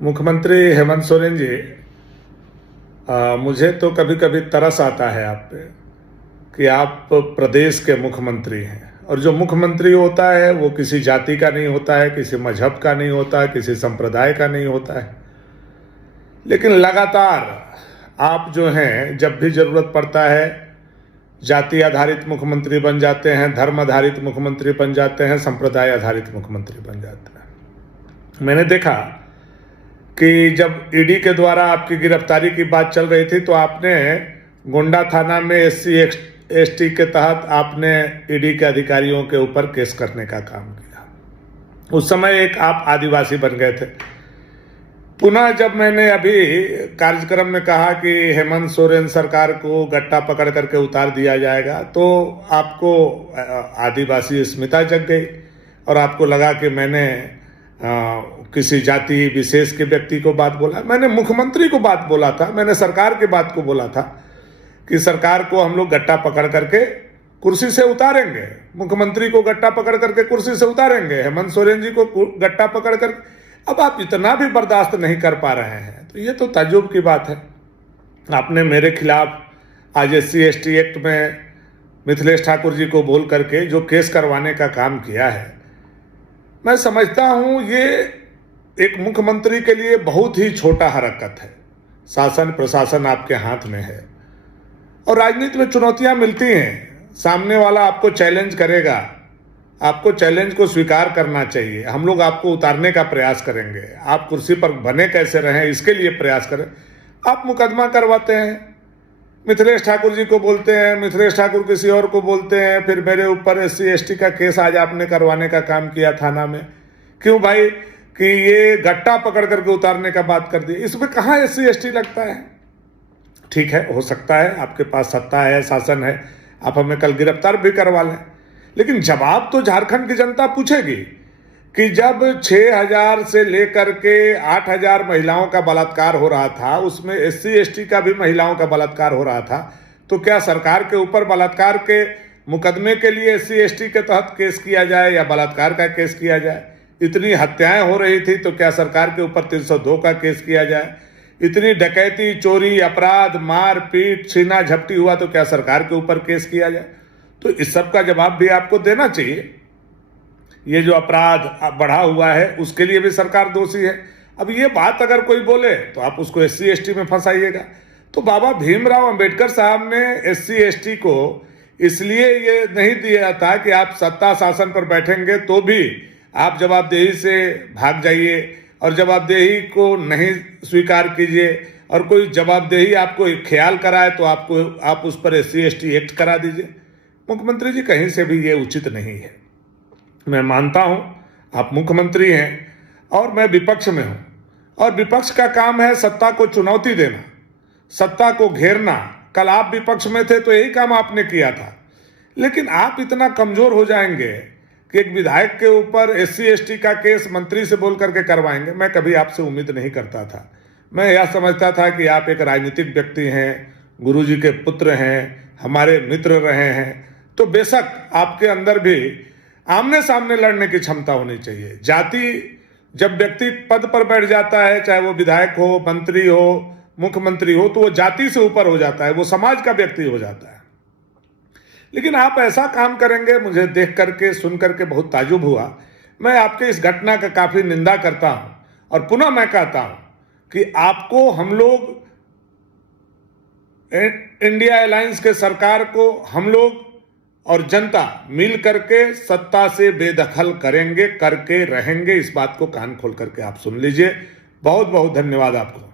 मुख्यमंत्री हेमंत सोरेन जी, मुझे तो कभी कभी तरस आता है आप पे कि आप प्रदेश के मुख्यमंत्री हैं और जो मुख्यमंत्री होता है वो किसी जाति का नहीं होता है, किसी मजहब का नहीं होता है, किसी संप्रदाय का नहीं होता है। लेकिन लगातार आप जो हैं जब भी जरूरत पड़ता है जाति आधारित मुख्यमंत्री बन जाते हैं, धर्म आधारित मुख्यमंत्री बन जाते हैं, संप्रदाय आधारित मुख्यमंत्री बन जाते हैं। मैंने देखा कि जब ईडी के द्वारा आपकी गिरफ्तारी की बात चल रही थी तो आपने गोंडा थाना में SC/ST के तहत आपने ईडी के अधिकारियों के ऊपर केस करने का काम किया। उस समय एक आप आदिवासी बन गए थे। पुनः जब मैंने अभी कार्यक्रम में कहा कि हेमंत सोरेन सरकार को गट्टा पकड़ करके उतार दिया जाएगा तो आपको आदिवासी अस्मिता जग गई और आपको लगा कि मैंने किसी जाति विशेष के व्यक्ति को बात बोला। मैंने मुख्यमंत्री को बात बोला था, मैंने सरकार के बात को बोला था कि सरकार को हम लोग गट्टा पकड़ करके कुर्सी से उतारेंगे, मुख्यमंत्री को गट्टा पकड़ करके कुर्सी से उतारेंगे, हेमंत सोरेन जी को गट्टा पकड़ कर। अब आप इतना भी बर्दाश्त नहीं कर पा रहे हैं तो ये तो ताज्जुब की बात है। आपने मेरे खिलाफ आज SC/ST एक्ट में मिथिलेश ठाकुर जी को बोल करके जो केस करवाने का काम किया है, मैं समझता हूं ये एक मुख्यमंत्री के लिए बहुत ही छोटा हरकत है। शासन प्रशासन आपके हाथ में है और राजनीति में चुनौतियां मिलती हैं, सामने वाला आपको चैलेंज करेगा, आपको चैलेंज को स्वीकार करना चाहिए। हम लोग आपको उतारने का प्रयास करेंगे, आप कुर्सी पर बने कैसे रहें इसके लिए प्रयास करें। आप मुकदमा करवाते हैं, मिथिलेश ठाकुर जी को बोलते हैं, मिथिलेश ठाकुर किसी और को बोलते हैं, फिर मेरे ऊपर SC/ST का केस आज आपने करवाने का काम किया थाना में। क्यों भाई कि ये गट्टा पकड़ करके उतारने का बात कर दी, इसमें कहाँ SC/ST लगता है। ठीक है, हो सकता है आपके पास सत्ता है, शासन है, आप हमें कल गिरफ्तार भी करवा लें, लेकिन जवाब तो झारखंड की जनता पूछेगी कि जब 6,000 से लेकर के 8,000 महिलाओं का बलात्कार हो रहा था, उसमें SC/ST का भी महिलाओं का बलात्कार हो रहा था, तो क्या सरकार के ऊपर बलात्कार के मुकदमे के लिए SC/ST के तहत केस किया जाए या बलात्कार का केस किया जाए। इतनी हत्याएं हो रही थी तो क्या सरकार के ऊपर 302 का केस किया जाए। इतनी डकैती, चोरी, अपराध, मार पीट, छीना झपटी हुआ तो क्या सरकार के ऊपर केस किया जाए। तो इस सब का जवाब भी आपको देना चाहिए। ये जो अपराध बढ़ा हुआ है उसके लिए भी सरकार दोषी है। अब ये बात अगर कोई बोले तो आप उसको SC/ST में फंसाइएगा। तो बाबा भीमराव अंबेडकर साहब ने SC/ST को इसलिए ये नहीं दिया था कि आप सत्ता शासन पर बैठेंगे तो भी आप जवाबदेही से भाग जाइए और जवाबदेही को नहीं स्वीकार कीजिए और कोई जवाबदेही आपको ख्याल कराए तो आप उस पर SC/ST एक्ट करा दीजिए। मुख्यमंत्री जी, कहीं से भी ये उचित नहीं है। मैं मानता हूं आप मुख्यमंत्री हैं और मैं विपक्ष में हूं और विपक्ष का काम है सत्ता को चुनौती देना, सत्ता को घेरना। कल आप विपक्ष में थे तो यही काम आपने किया था, लेकिन आप इतना कमजोर हो जाएंगे कि एक विधायक के ऊपर SC/ST का केस मंत्री से बोल करके करवाएंगे। मैं कभी आपसे उम्मीद नहीं करता था। मैं यह समझता था कि आप एक राजनीतिक व्यक्ति हैं, गुरुजी के पुत्र हैं, हमारे मित्र रहे हैं, तो बेशक आपके अंदर भी आमने सामने लड़ने की क्षमता होनी चाहिए। जाति जब व्यक्ति पद पर बैठ जाता है, चाहे वो विधायक हो, मंत्री हो, मुख्यमंत्री हो, तो वो जाति से ऊपर हो जाता है, वो समाज का व्यक्ति हो जाता है। लेकिन आप ऐसा काम करेंगे, मुझे देख करके सुन करके बहुत ताजुब हुआ। मैं आपके इस घटना का काफी निंदा करता हूं और पुनः मैं कहता हूं कि आपको हम लोग इंडिया अलायंस के सरकार को हम लोग और जनता मिल करके सत्ता से बेदखल करेंगे, करके रहेंगे। इस बात को कान खोल करके आप सुन लीजिए। बहुत बहुत धन्यवाद आपको।